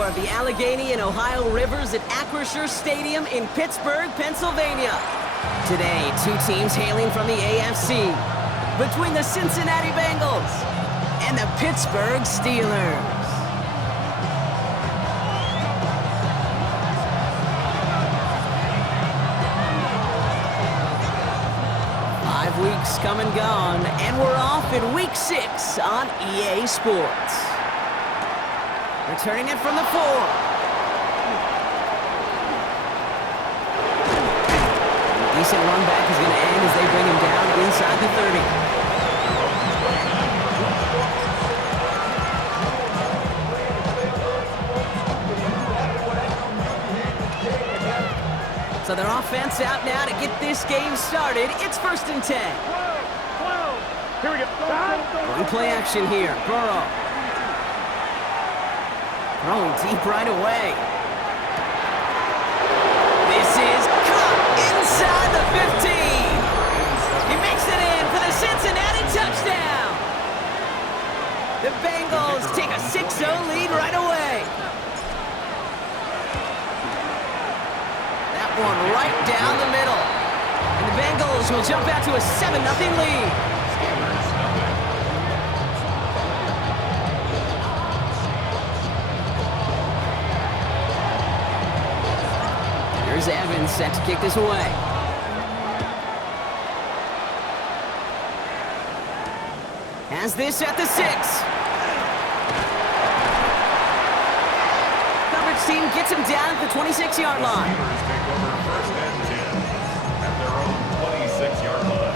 tour of the Allegheny and Ohio Rivers at Acrisure Stadium in Pittsburgh, Pennsylvania. Today, two teams hailing from the AFC, between the Cincinnati Bengals and the Pittsburgh Steelers. 5 weeks come and gone, and we're off in Week 6 on EA Sports. Returning it from the 4. A decent run back is going to end as they bring him down inside the 30. So their offense out now to get this game started. It's 1st and 10. Here we go. Going play action here. Burrow. Throwing deep right away. This is caught inside the 15. He makes it in for the Cincinnati touchdown. The Bengals take a 6-0 lead right away. That one right down the middle. And the Bengals will jump out to a 7-0 lead. Here's Evans set to kick this away. Has this at the 6. Coverage team gets him down at the 26-yard line. Take over 1st and 10 at their own 26-yard line.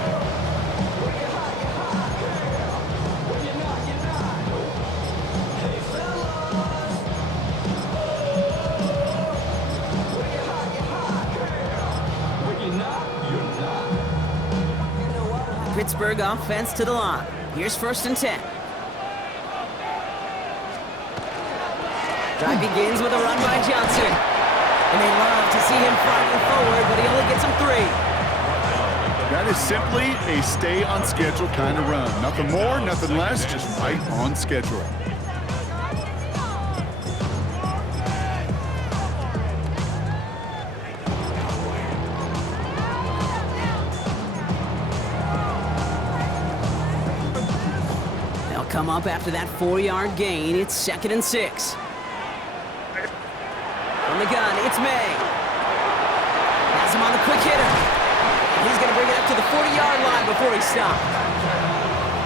Pittsburgh offense to the line. Here's 1st and 10. Drive begins with a run by Johnson. And they love to see him fighting forward, but he only gets him 3. That is simply a stay on schedule kind of run. Nothing more, nothing less, just right on schedule. Come up after that 4-yard gain. It's 2nd and 6. From the gun, it's May. Has him on the quick hitter. He's going to bring it up to the 40-yard line before he stops.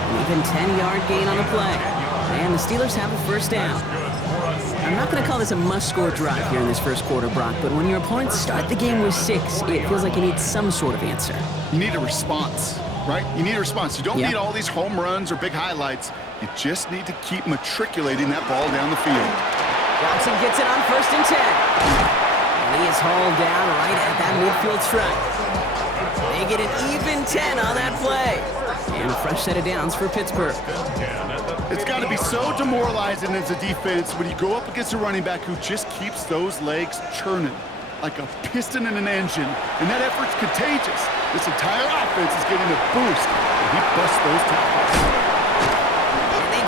An even 10-yard gain on the play. And the Steelers have a 1st down. I'm not going to call this a must-score drive here in this 1st quarter, Brock, but when your opponents start the game with 6, it feels like you need some sort of answer. You need a response, right? You need a response. You don't need all these home runs or big highlights. You just need to keep matriculating that ball down the field. Johnson gets it on 1st and 10. And he is hauled down right at that midfield stripe. They get an even 10 on that play. And a fresh set of downs for Pittsburgh. It's got to be so demoralizing as a defense when you go up against a running back who just keeps those legs churning like a piston in an engine. And that effort's contagious. This entire offense is getting a boost. And he busts those tackles.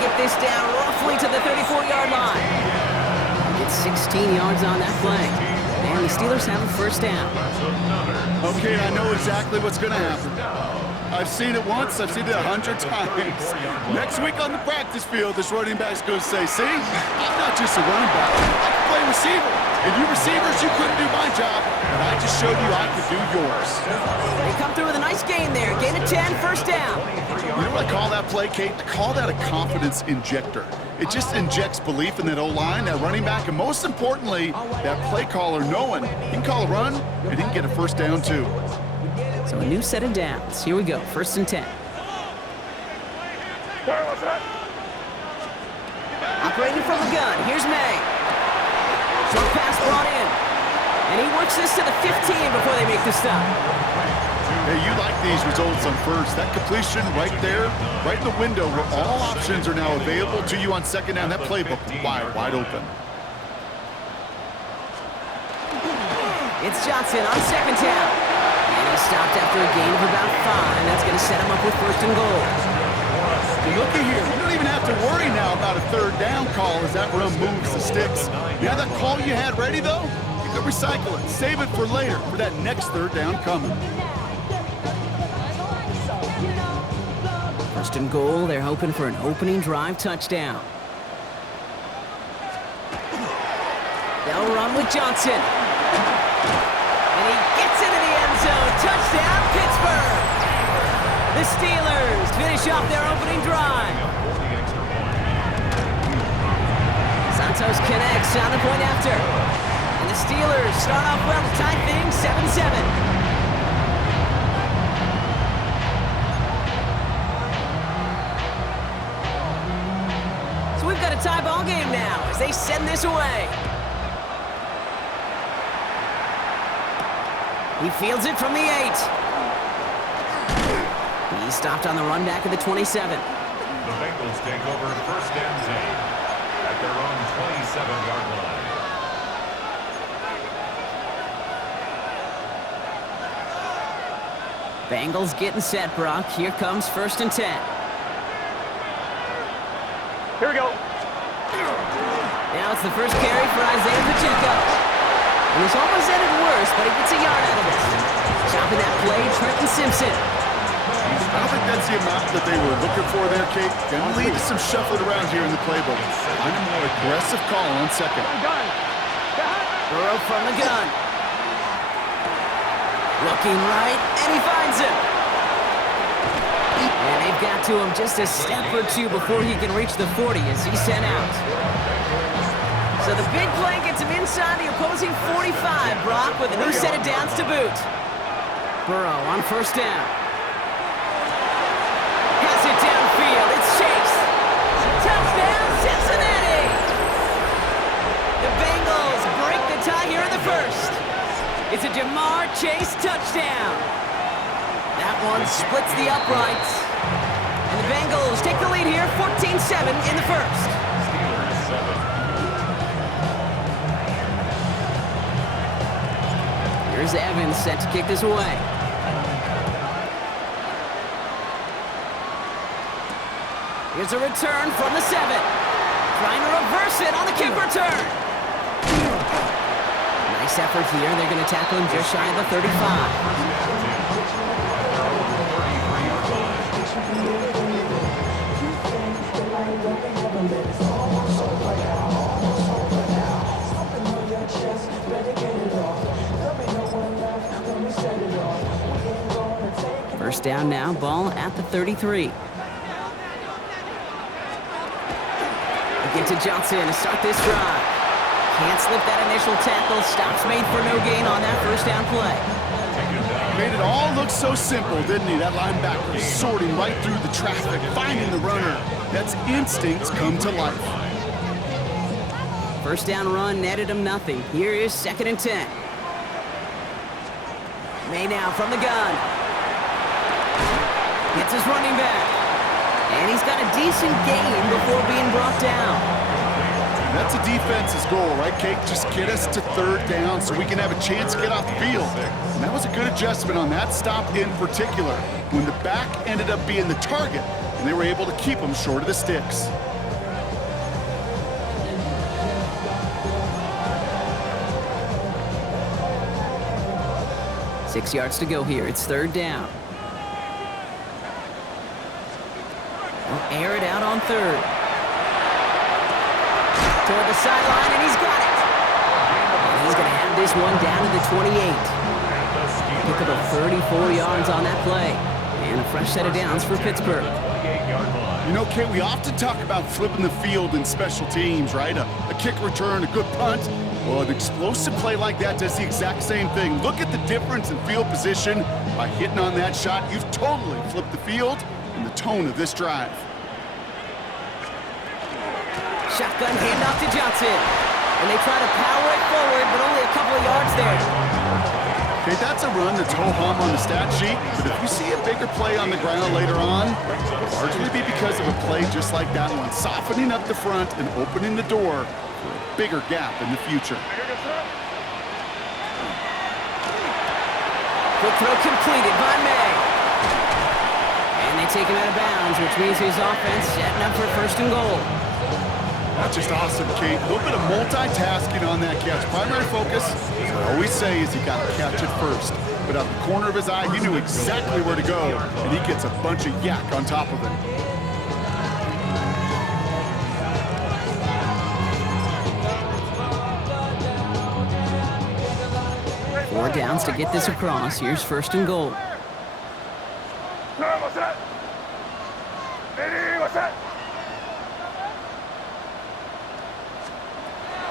Get this down roughly to the 34-yard line. Gets 16 yards on that play. And the Steelers have a 1st down. Okay, I know exactly what's going to happen. I've seen it once, I've seen it 100 times. Next week on the practice field, this running back's going to say, see, I'm not just a running back, I can play receiver. And you receivers, you couldn't do my job, but I just showed you I could do yours. They come through with a nice gain there. Gain of 10, 1st down. You know what I call that play, Kate? I call that a confidence injector. It just injects belief in that O-line, that running back, and most importantly, that play caller knowing he can call a run and he can get a 1st down too. So a new set of downs. Here we go, 1st and 10. Operating from the gun, here's May. Short pass brought in. And he works this to the 15 before they make the stop. Hey, you like these results on 1st. That completion right there, right in the window where all options are now available to you on 2nd down. That playbook wide open. It's Johnson on 2nd down. And he stopped after a gain of about 5. That's going to set him up with 1st and goal. And look at here. You don't even have to worry now about a third down call as that run moves the sticks. Yeah, that call you had ready, though, you could recycle it. Save it for later for that next third down coming. First and goal, they're hoping for an opening drive touchdown. They'll run with Johnson. And he gets into the end zone. Touchdown, Pittsburgh! The Steelers finish off their opening drive. Santos connects on the point after. And the Steelers start off well to tie things 7-7. So we've got a tie ball game now as they send this away. He fields it from the 8. He's stopped on the run back of the 27. The Bengals take over first and 10 at their own 27-yard line. Bengals getting set, Brock. Here comes first and 10. Here we go. Now it's the first carry for Isaiah Pacheco. It was almost ended worse, but he gets a yard out of it. Chopping that play, Trenton Simpson. I don't think that's the amount that they were looking for there, Kate. Gonna lead to some shuffling around here in the playbook. Find a more aggressive call on second. Burrow from the gun. Looking right, and he finds him. And they've got to him just a step or two before he can reach the 40 as he's sent out. So the big play gets him inside the opposing 45, Brock, with a new set of downs to boot. Burrow on first down. Has it downfield. It's Chase. Touchdown, Cincinnati! The Bengals break the tie here in the first. It's a Jamar Chase touchdown. That one splits the uprights. And the Bengals take the lead here, 14-7 in the first. Steelers 7. Here's Evans set to kick this away. Here's a return from the 7. Trying to reverse it on the kick return. Nice effort here. They're going to tackle him just shy of the 35. First down now, ball at the 33. Get to Johnson to start this drive. Can't slip that initial tackle. Stops made for no gain on that first down play. Made it all look so simple, didn't he? That linebacker sorting right through the traffic, finding the runner. That's instincts come to life. First down run netted him nothing. Here is second and 10. May now from the gun. Gets his running back. And he's got a decent gain before being brought down. That's a defense's goal, right, Kate? Just get us to third down so we can have a chance to get off the field. And that was a good adjustment on that stop in particular, when the back ended up being the target, and they were able to keep him short of the sticks. Six yards to go here. It's third down. They'll air it out on third. Toward the sideline, and he's got it. And he's going to have this one down to the 28. Pick up a 34 yards on that play. And a fresh set of downs for Pittsburgh. You know, Kate, we often talk about flipping the field in special teams, right? A kick return, a good punt. Well, an explosive play like that does the exact same thing. Look at the difference in field position. By hitting on that shot, you've totally flipped the field and the tone of this drive. Shotgun handoff to Johnson. And they try to power it forward, but only a couple of yards there. Okay, that's a run that's ho-hum on the stat sheet, but if you see a bigger play on the ground later on, it'll largely be because of a play just like that one, softening up the front and opening the door for a bigger gap in the future. Quick throw completed by May. And they take him out of bounds, which means his offense setting up for first and goal. That's just awesome, Kate. A little bit of multitasking on that catch. Primary focus, as I always say, is you got to catch it first. But out the corner of his eye, he knew exactly where to go, and he gets a bunch of yak on top of it. Four downs to get this across. Here's first and goal.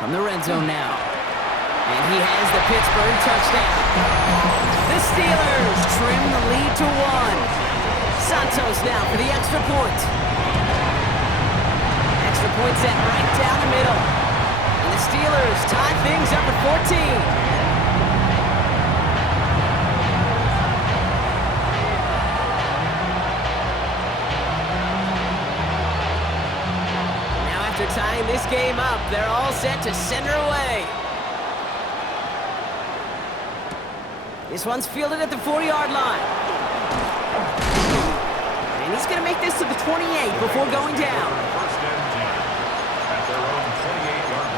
From the red zone now. And he has the Pittsburgh touchdown. The Steelers trim the lead to 1. Santos now for the extra point. Extra point set right down the middle. And the Steelers tie things up at 14. Tying this game up, they're all set to center away. This one's fielded at the 40-yard line. And he's going to make this to the 28 before going down. First and 10 at their own 28-yard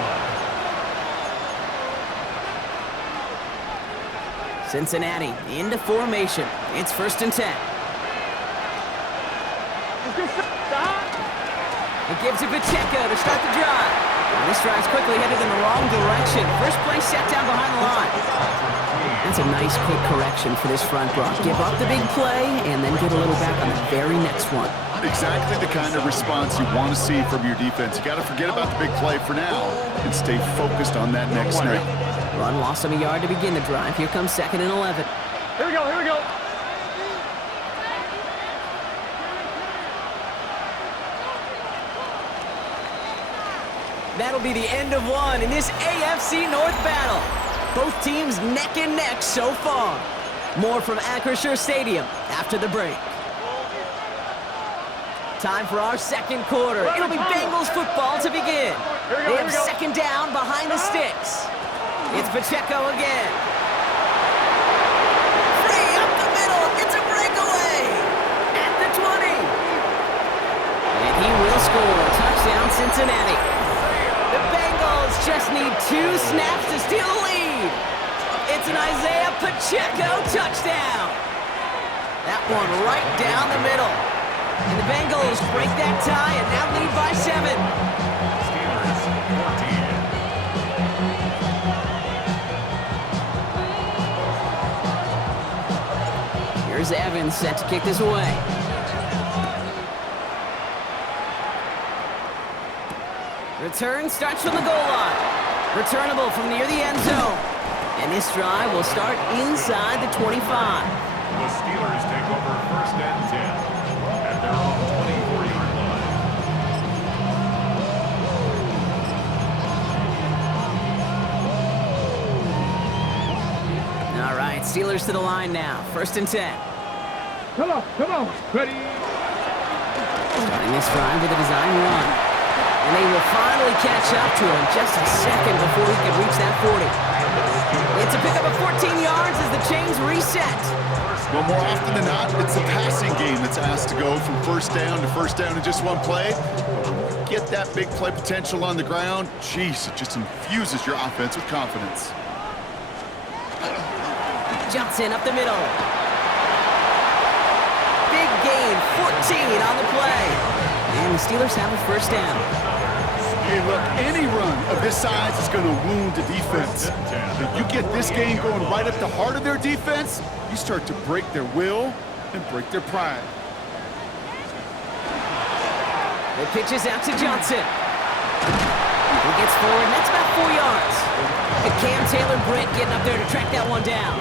line. Cincinnati into formation. It's first and 10. It gives it Pacheco to start the drive. And this drive's quickly headed in the wrong direction. First play set down behind the line. That's a nice quick correction for this front, Brock. Give up the big play and then get a little back on the very next one. Exactly the kind of response you want to see from your defense. You got to forget about the big play for now and stay focused on that next snap. Run loss of a yard to begin the drive. Here comes second and 11. Here we go, here we go. That'll be the end of one in this AFC North battle. Both teams neck and neck so far. More from Acrisure Stadium after the break. Time for our second quarter. It'll be Bengals football to begin. They have second down behind the sticks. It's Pacheco again. Free up the middle. It's a breakaway. At the 20. And he will score. Touchdown, Cincinnati. The Bengals just need 2 snaps to steal the lead. It's an Isaiah Pacheco touchdown. That one right down the middle. And the Bengals break that tie and now lead by 7. Steelers 14. Here's Evans set to kick this away. Return starts from the goal line. Returnable from near the end zone. And this drive will start inside the 25. The Steelers take over first and 10 at their own 24-yard line. All right, Steelers to the line now. First and 10. Come on, ready. Starting this drive with a design run. And they will finally catch up to him just a second before he can reach that 40. It's a pickup of 14 yards as the chains reset. Well, more often than not, it's the passing game that's asked to go from first down in just one play. Get that big play potential on the ground. Jeez, it just infuses your offense with confidence. Johnson up the middle. Big gain, 14 on the play. And the Steelers have a first down. Hey, look, any run of this size is going to wound the defense. If you get this game going right at the heart of their defense, you start to break their will and break their pride. The pitch is out to Johnson. He gets forward, and that's about 4 yards. And Cam Taylor-Britt getting up there to track that one down.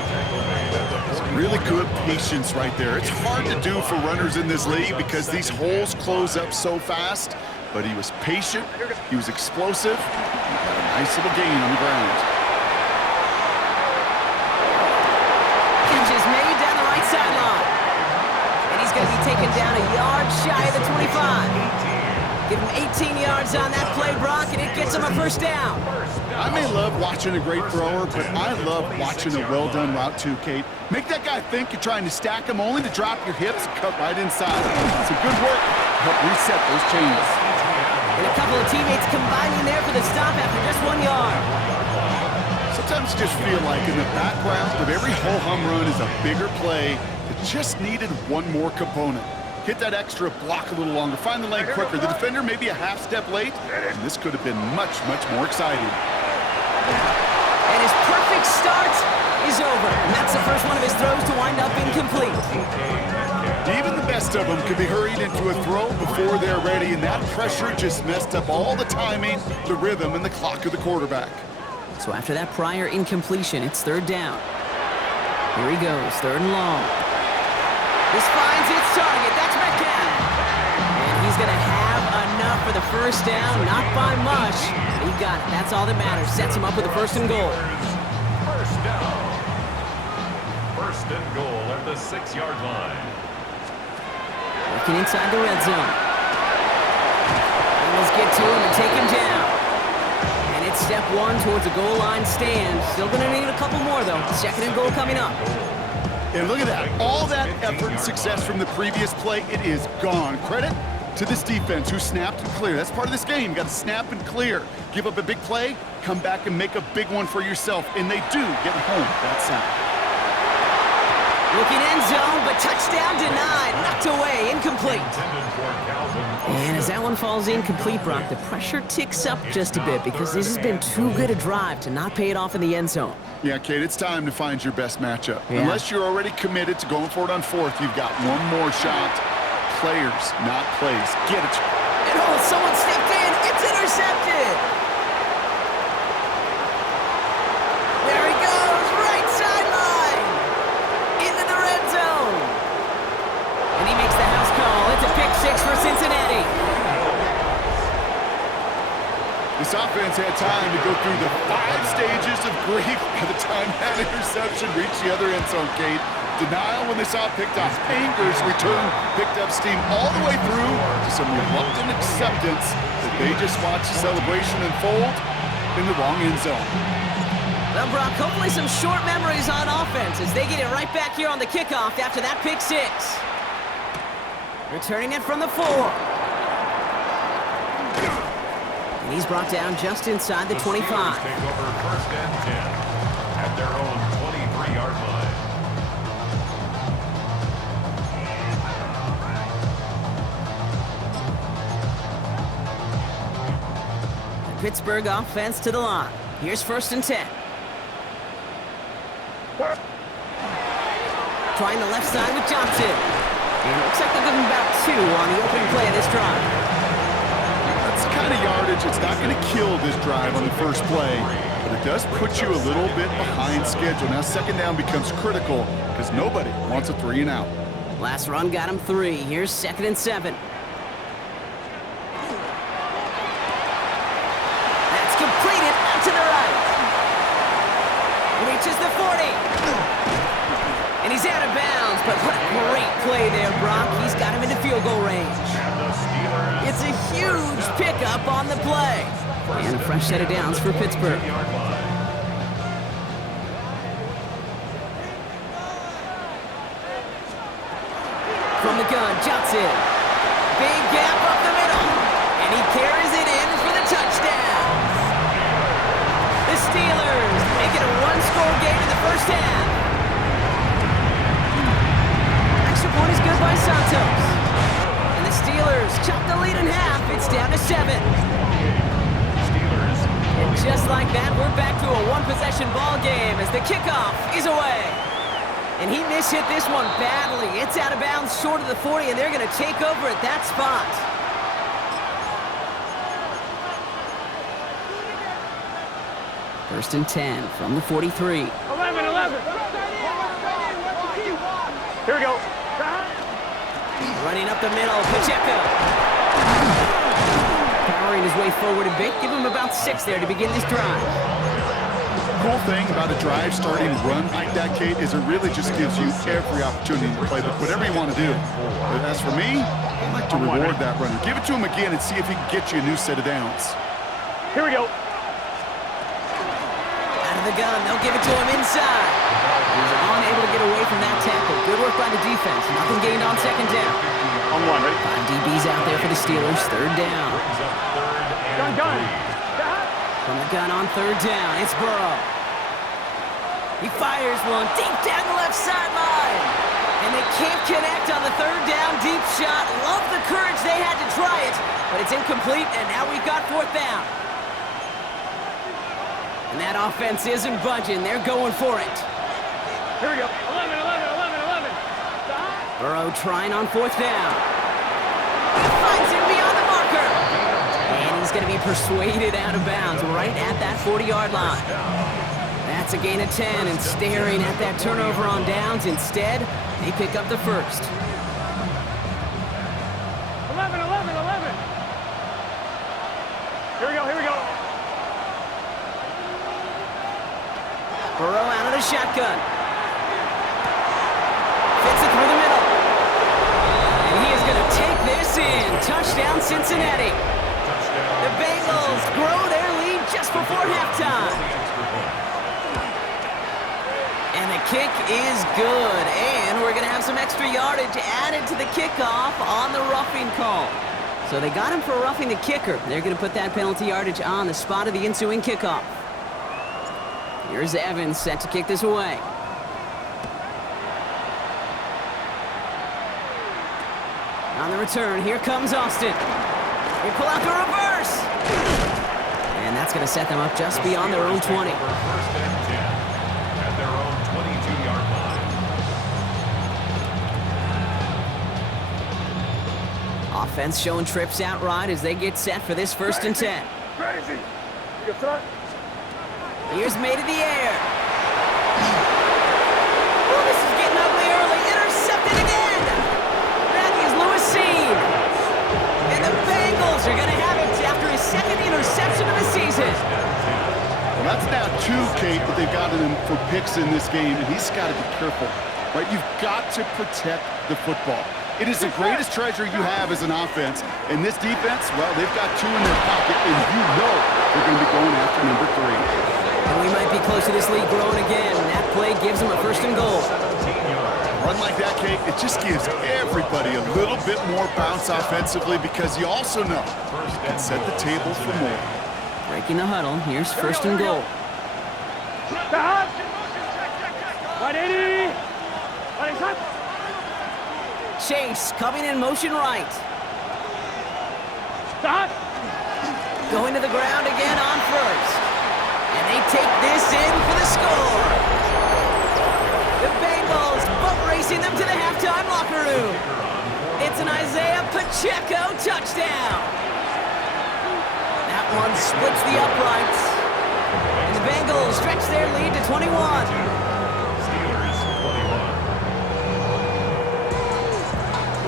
Really good patience right there. It's hard to do for runners in this league because these holes close up so fast. But he was patient, he was explosive, he got a nice little gain on the ground. Catch is made down the right sideline. And he's going to be taken down a yard shy of the 25. Give him 18 yards on that play, Brock, and it gets him a first down. I may love watching a great thrower, but I love watching a well-done route too, Kate. Make that guy think you're trying to stack him only to drop your hips and cut right inside. Some good work to help reset those chains. And a couple of teammates combining there for the stop after just 1 yard. Sometimes you just feel like in the background of every ho-hum run is a bigger play that just needed one more component. Hit that extra block a little longer, find the lane quicker. The defender may be a half step late, and this could have been much, much more exciting. And his perfect start is over. And that's the first one of his throws to wind up incomplete. Even the best of them could be hurried into a throw before they're ready, and that pressure just messed up all the timing, the rhythm, and the clock of the quarterback. So after that prior incompletion, it's third down. Here he goes, third and long. This finds its target. That's Metcalf. And he's going to have enough for the first down. Not by much. He got it. That's all that matters. Sets him up with a first and goal. First down. First and goal at the 6-yard line. Working inside the red zone. Let's get to him and take him down. And it's step one towards a goal line stand. Still going to need a couple more, though. Second and goal coming up. And look at that. All that effort and success from the previous play, it is gone. Credit to this defense who snapped and cleared. That's part of this game. You got to snap and clear. Give up a big play, come back and make a big one for yourself. And they do get home that sound. Looking end zone, but touchdown denied. Knocked away, incomplete. And as that one falls incomplete, Brock, the pressure ticks up just a bit because this has been too good a drive to not pay it off in the end zone. Yeah, Kate, it's time to find your best matchup. Yeah. Unless you're already committed to going for it on fourth, you've got one more shot. Players, not plays. Get it. And oh, someone stepped in. It's intercepted. There he goes, right sideline. Into the red zone. And he makes the house call. It's a pick six for Cincinnati. This offense had time to go through the 5 stages of grief by the time that interception reached the other end zone, Kate. Denial when they saw it picked off. Anger's return picked up steam all the way through to some reluctant acceptance that they just watched the celebration unfold in the wrong end zone. Well, Brock, hopefully some short memories on offense as they get it right back here on the kickoff after that pick six. Returning it from the 4. And he's brought down just inside the 25. Take over first and 10 at their own 23-yard line. The Pittsburgh offense to the line. Here's first and 10. Trying the left side with Johnson. And it looks like they'll give him about 2 on the opening play of this drive. That's the kind of yardage it's not going to kill this drive on the first play, but it does put you a little bit behind schedule. Now second down becomes critical because nobody wants a 3 and out. Last run got him 3. Here's second and 7. That's completed out to the right. Reaches the 40. And he's out of bounds, but what a great play there, Brock. He's got him into field goal range. It's a huge pickup on the play. And a fresh set of downs for Pittsburgh. From the gun, Johnson. Big gap up the middle. And he carries it in for the touchdown. The Steelers make it a 1-score game in the first half. Extra point is good by Santos. And the Steelers chop the lead in half. It's down to 7. And just like that, we're back to a 1-possession ball game as the kickoff is away. And he mishit this one badly. It's out of bounds short of the 40, and they're going to take over at that spot. First and 10 from the 43. 11. Here we go. Running up the middle, Pacheco. Powering his way forward a bit. Give him about 6 there to begin this drive. Cool thing about a drive starting run like that, Kate, is it really just gives you every opportunity to play whatever you want to do. But as for me, I'd like to reward that runner. Give it to him again and see if he can get you a new set of downs. Here we go. Out of the gun, they'll give it to him inside. He's unable to get away from that tackle. Good work by the defense. Nothing gained on second down. On one, ready? 5 DBs out there for the Steelers. Third down. Gun. From the gun on third down, it's Burrow. He fires one deep down the left sideline. And they can't connect on the third down deep shot. Love the courage they had to try it, but it's incomplete, and now we've got fourth down. And that offense isn't budging. They're going for it. Here we go. 11. Burrow trying on fourth down. He finds him beyond the marker. And he's going to be persuaded out of bounds right at that 40-yard line. That's a gain of 10, and staring at that turnover on downs. Instead, they pick up the first. 11. Here we go. Burrow out of the shotgun. Fits it through the middle. And he is going to take this in. Touchdown, Cincinnati. The Bengals grow their lead just before halftime. And the kick is good. And we're going to have some extra yardage added to the kickoff on the roughing call. So they got him for roughing the kicker. They're going to put that penalty yardage on the spot of the ensuing kickoff. Here's Evans set to kick this away. On the return, here comes Austin. They pull out the reverse. And that's going to set them up just beyond their own 20. First and 10 at their own 22-yard line. Offense showing trips out right as they get set for this first and 10. Crazy. You got Here's made in the air. Oh, this is getting ugly early. Intercepted again. That is Lewis Seen. And the Bengals are going to have it after his second interception of the season. Well, that's now 2, Kate, that they've gotten him for picks in this game, and he's got to be careful. Right? You've got to protect the football. It is the greatest treasure you have as an offense. And this defense, well, they've got 2 in their pocket, and you know they're going to be going after number 3. And we might be close to this lead growing again. That play gives them a first and goal. Run like that, Kate, it just gives everybody a little bit more bounce offensively because you also know you can set the table for more. Breaking the huddle. Here's first and goal. 180. Chase coming in motion right. Stop. Going to the ground again on first. And they take this in for the score. The Bengals boat racing them to the halftime locker room. It's an Isaiah Pacheco touchdown. That one splits the uprights. And the Bengals stretch their lead to 21. Steelers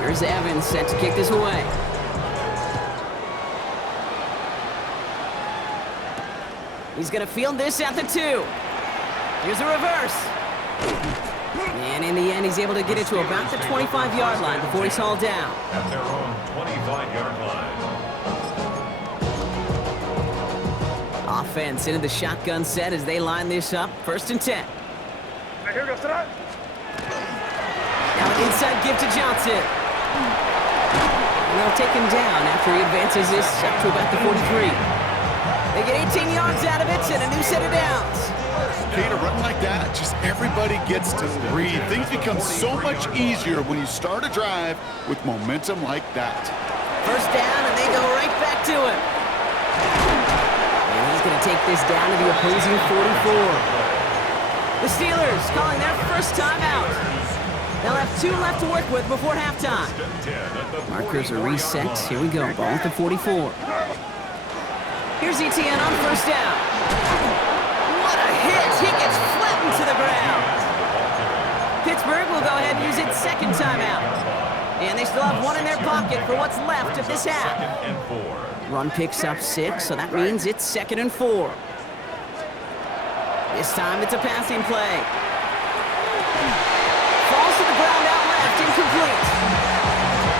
21. Here's Evans set to kick this away. He's going to field this at the 2. Here's a reverse. And in the end, he's able to get it to about the 25-yard line before he's hauled down. At their own 25-yard line. Offense into the shotgun set as they line this up. First and 10. Here we go, start. Now an inside give to Johnson. And they'll take him down after he advances this up to about the 43. They get 18 yards out of it and a new set of downs. Kate, a run like that, just everybody gets to breathe. Things become so much easier when you start a drive with momentum like that. First down, and they go right back to him. And he's going to take this down to the opposing 44. The Steelers calling their first timeout. They'll have 2 left to work with before halftime. Markers are reset. Here we go. Ball at the 44. Here's ETN on first down. What a hit! He gets flattened to the ground. Pittsburgh will go ahead and use its second timeout. And they still have 1 in their pocket for what's left of this half. Run picks up 6, so that means it's 2nd and 4. This time it's a passing play. Falls to the ground out left, incomplete.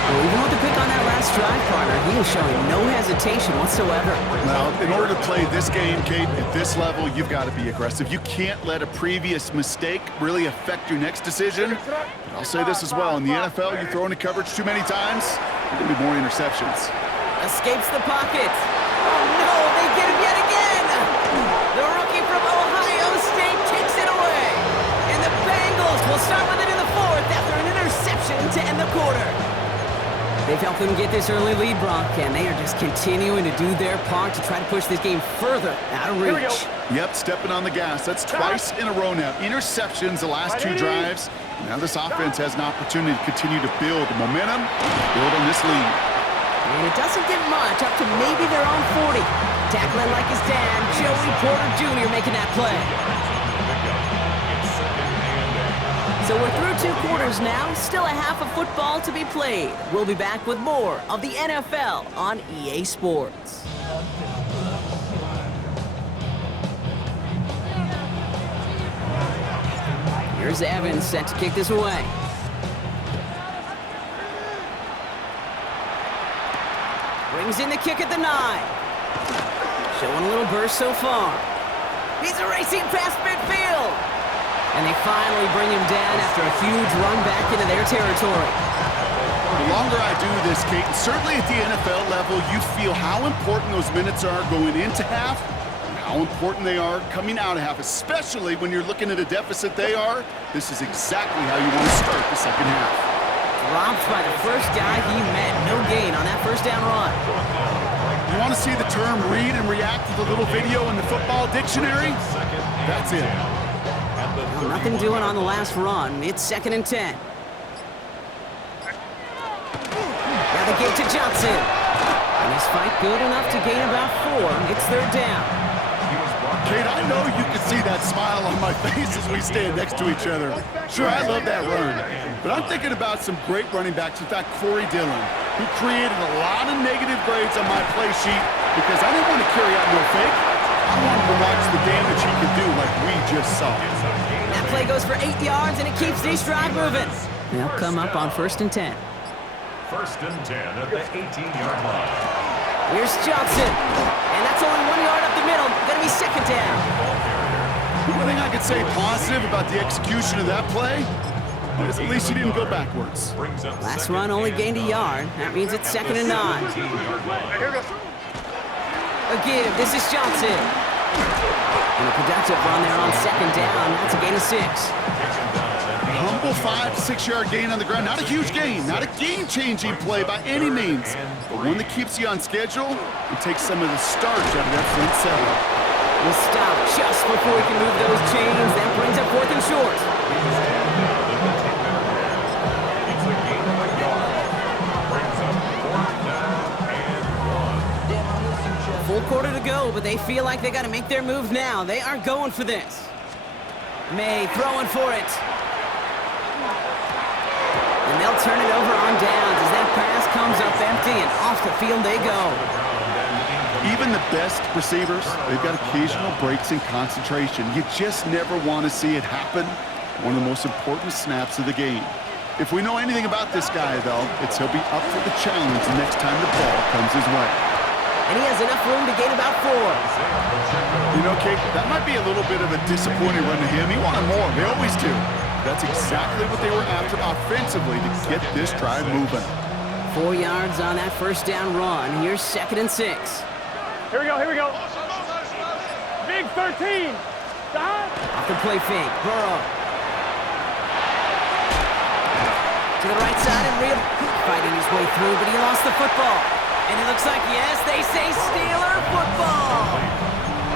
Well, even with the pick on that last drive, partner, he was showing no hesitation whatsoever. Now, in order to play this game, Kate, at this level, you've got to be aggressive. You can't let a previous mistake really affect your next decision. But I'll say this as well. In the NFL, you throw into coverage too many times, there are going to be more interceptions. Escapes the pocket. Oh, no, they get him yet again. The rookie from Ohio State takes it away. And the Bengals will start with it in the fourth after an interception to end the quarter. They've helped them get this early lead, Brock, and they are just continuing to do their part to try to push this game further out of reach. Yep, stepping on the gas. That's twice in a row now. Interceptions the last two drives. Now this offense has an opportunity to continue to build the momentum, build on this lead. And it doesn't get much, up to maybe their own 40. Tackling like his dad, Joey Porter Jr. making that play. So we're through 2 quarters now, still a half of football to be played. We'll be back with more of the NFL on EA Sports. Here's Evans set to kick this away. Brings in the kick at the 9. Showing a little burst so far. He's racing past midfield. And they finally bring him down after a huge run back into their territory. The longer I do this, Kate, and certainly at the NFL level, you feel how important those minutes are going into half and how important they are coming out of half, especially when you're looking at a deficit they are. This is exactly how you want to start the second half. Dropped by the first guy he met. No gain on that first down run. You want to see the term read and react to the little video in the football dictionary? That's it. Well, nothing doing on the last run. It's 2nd and 10. Now the give to Johnson. And his fight good enough to gain about 4. It's 3rd down. Kate, I know you can see that smile on my face as we stand next to each other. Sure, I love that run. But I'm thinking about some great running backs. In fact, Corey Dillon, who created a lot of negative grades on my play sheet because I didn't want to carry out no fake. I wanted to watch the damage he could do like we just saw. That play goes for 8 yards, and it keeps this drive moving. They'll come up on 1st and 10. 1st and 10 at the 18-yard line. Here's Johnson. And that's only 1 yard up the middle. Gonna be 2nd down. The only thing I could say positive about the execution of that play is at least he didn't go backwards. Last run only gained a yard. That means it's 2nd and 9. A give. This is Johnson. And a productive run there on 2nd down. That's a gain of 6. Humble 5 to 6 yard gain on the ground. Not a huge gain, not a game-changing play by any means, but one that keeps you on schedule and takes some of the starch out of that front seven. Will stop just before he can move those chains. That brings up 4th and short. Full quarter to go, but they feel like they got to make their move now. They are going for this. May throwing for it. And they'll turn it over on downs as that pass comes up empty and off the field they go. Even the best receivers, they've got occasional breaks in concentration. You just never want to see it happen. One of the most important snaps of the game. If we know anything about this guy, though, it's he'll be up for the challenge the next time the ball comes his way. And he has enough room to gain about 4. You know, Kate, that might be a little bit of a disappointing run to him. He wanted more. They always do. That's exactly what they were after offensively to get this drive moving. 4 yards on that first down run. Here's 2nd and 6. Here we go, here we go. Big 13. Off the play fake. Burrow. To the right side and real fighting his way through, but he lost the football. And it looks like, yes, they say Steeler football.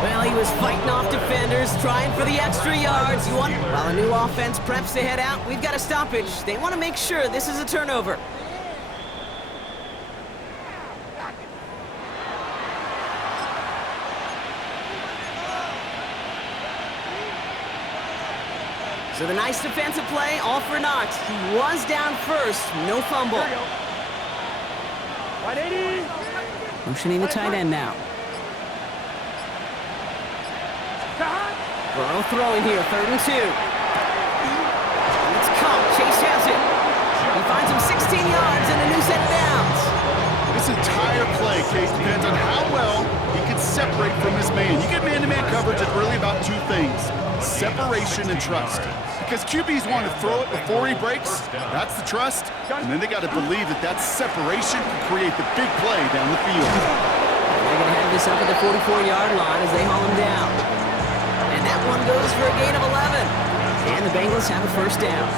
Well, he was fighting off defenders, trying for the extra yards. While a new offense preps to head out, we've got a stoppage. They want to make sure this is a turnover. So the nice defensive play, all for naught. He was down first, no fumble. 180. Motioning the tight end now. Burrow throwing here, 3rd and 2. It's caught, Chase has it. He finds him 16 yards and a new set of downs. entire play, Case, depends on how well he can separate from his man. You get man-to-man coverage, it's really about two things, separation and trust. Because QBs want to throw it before he breaks, that's the trust, and then they got to believe that that separation can create the big play down the field. They're going to have this up at the 44-yard line as they haul him down. And that one goes for a gain of 11. And the Bengals have a first down.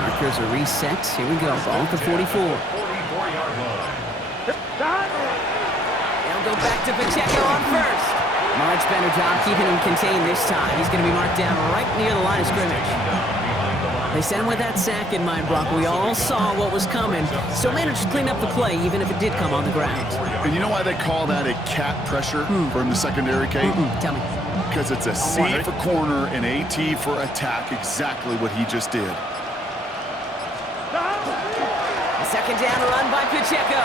Markers are reset. Here we go. Ball at the 44. They'll go back to Pacheco on first. Much better job keeping him contained this time. He's going to be marked down right near the line of scrimmage. They sent him with that sack in mind, Brock. We all saw what was coming. Still managed to clean up the play, even if it did come on the ground. And you know why they call that a cat pressure from the secondary, Kate? Tell me. Because it's a C for corner and AT for attack, exactly what he just did. A second down run by Pacheco.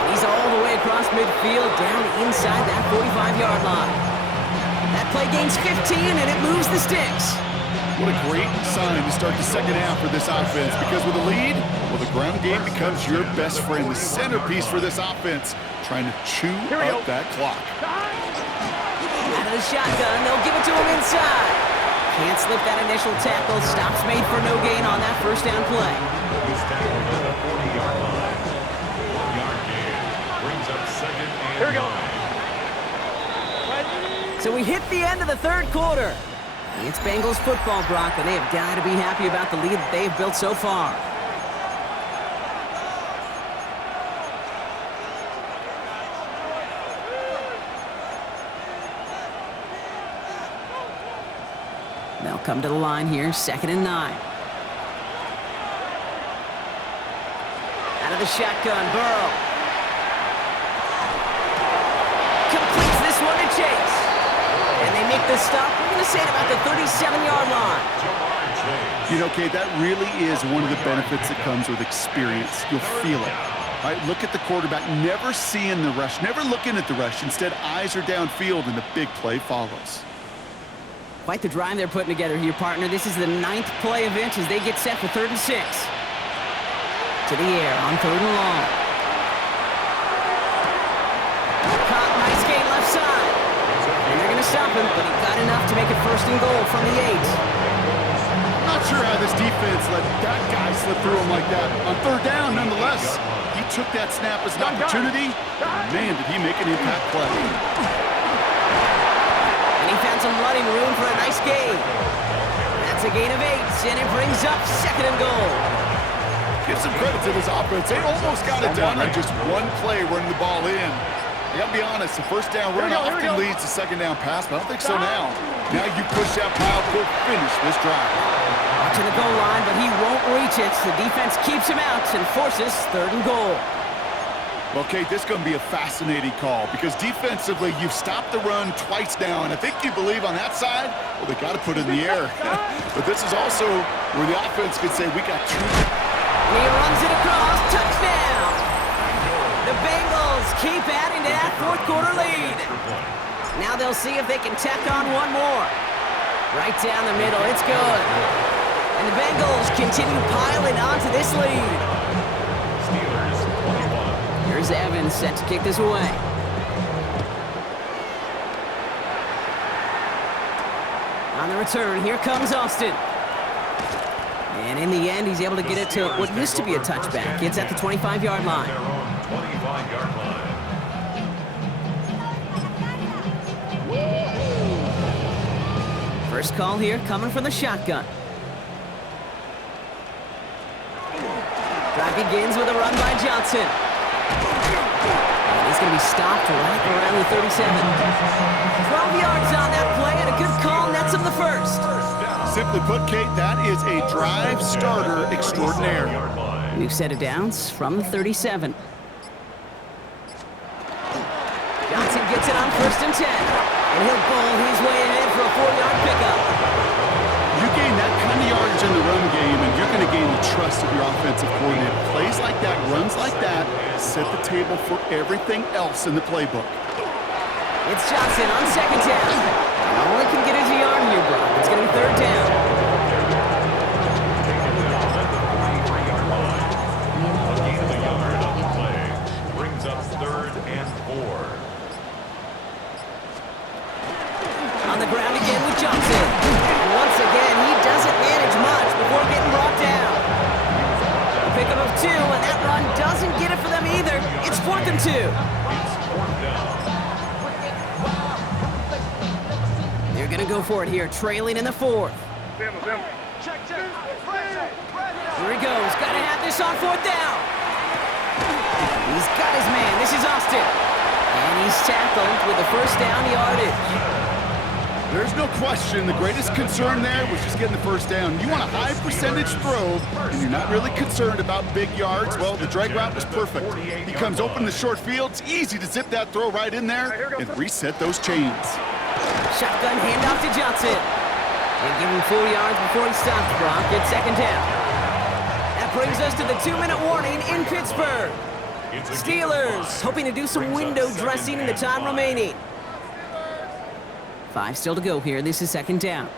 And he's all the way across midfield, down inside that 45-yard line. That play gains 15, and it moves the sticks. What a great sign to start the second half for this offense, because with a lead, well, the ground game becomes your best friend, the centerpiece for this offense, trying to chew up that clock. Out of the shotgun, they'll give it to him inside. Can't slip that initial tackle. Stops made for no gain on that first down play. He's tackled at the 40-yard line. 1-yard gain brings up second and Here we go. 9. So we hit the end of the third quarter. It's Bengals football, Brock, and they have got to be happy about the lead that they've built so far. They'll come to the line here, 2nd and 9. Out of the shotgun, Burrow. Completes this one to Chase. And they make the stop, we're going to say, at about the 37-yard line. You know, Kate, that really is one of the benefits that comes with experience. You'll feel it. All right, look at the quarterback, never seeing the rush, never looking at the rush. Instead, eyes are downfield, and the big play follows. Quite the drive they're putting together here, partner. This is the 9th play of inch as they get set for 3rd and 6. To the air on 3rd and long. Caught, nice gain left side. And they're going to stop him, but he got enough to make it 1st and goal from the 8. I'm not sure how this defense let that guy slip through him like that. On 3rd down, nonetheless, he took that snap as an opportunity. Man, did he make an impact play. He found some running room for a nice gain. That's a gain of 8, and it brings up 2nd and goal. Give some credit to this offense. They almost got it done on just one play running the ball in. I gotta be honest, the first down run often leads to second down pass, but I don't think so now. Now you push that pile, we'll finish this drive. Watching the goal line, but he won't reach it. The defense keeps him out and forces 3rd and goal. Well, Kate, this is going to be a fascinating call because defensively, you've stopped the run twice now, and I think you believe on that side, well, they got to put it in the air. But this is also where the offense could say, we got 2. And he runs it across, touchdown! The Bengals keep adding to that 4th quarter lead. Now they'll see if they can tack on one more. Right down the middle, it's good. And the Bengals continue piling onto this lead. Here's Evans set to kick this away. On the return, here comes Austin. And in the end, he's able to get it to what used to be a touchback. It's at the 25-yard line. 25-yard line. First call here coming from the shotgun. Drive begins with a run by Johnson. And he's going to be stopped right around the 37. 12 yards on that play, and a good call nets him the first. Simply put, Kate, that is a drive starter extraordinaire. New set of downs from the 37. Johnson gets it on 1st and 10. And he'll bowl his way ahead for a 4-yard pickup. You gain that kind of yardage in the run game, and you're going to gain the trust of your offensive coordinator. Plays like that, runs like that, set the table for everything else in the playbook. It's Johnson on 2nd down. And all he can get is a yard here, bro. It's going to be 3rd down. On the ground again with Johnson. And once again, he doesn't manage much before getting brought down. A pickup of 2, and that run doesn't get it for them either. It's 4th and 2. They're going to go for it here, trailing in the 4th. Here he goes. Got to have this on 4th down. He's got his man. This is Austin. And he's tackled with the first down yardage. There's no question the greatest concern there was just getting the first down. You want a high percentage throw, and you're not really concerned about big yards. Well, the drag route was perfect. He comes open in the short field. It's easy to zip that throw right in there and reset those chains. Shotgun handoff to Johnson. And give him 4 yards before he stops Brock at 2nd down. That brings us to the 2-minute warning in Pittsburgh. Steelers hoping to do some window dressing in the time remaining. 5 still to go here. This is 2nd down.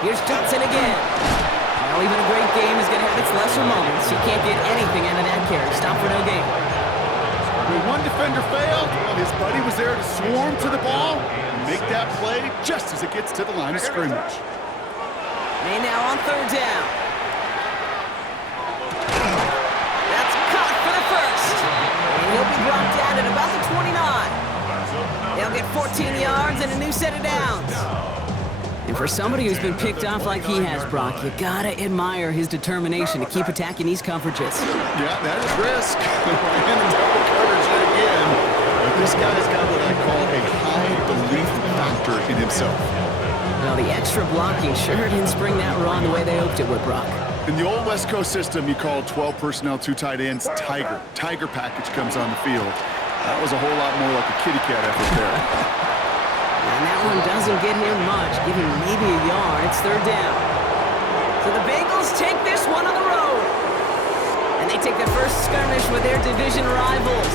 Here's Johnson again. Well, even a great game is going to have its lesser moments. You can't get anything out of that carry. Stop for no gain. When one defender failed, his buddy was there to swarm to the ball and make that play just as it gets to the line of scrimmage. And now on 3rd down. That's caught for the first. And he'll be brought down at about the 29. They'll get 14 yards and a new set of downs. And for somebody who's been picked off like he has, Brock, you gotta admire his determination to keep attacking these coverages. Yeah, that is risk. And in double coverage yet again. But this guy's got what I call a high belief factor in himself. Well, the extra blocking sure didn't spring that run the way they hoped it would, Brock. In the old West Coast system, you call 12 personnel, 2 tight ends, Tiger. Tiger package comes on the field. That was a whole lot more like a kitty cat effort there. And that one doesn't get him much, giving maybe a yard. It's 3rd down. So the Bengals take this one on the road. And they take their first skirmish with their division rivals.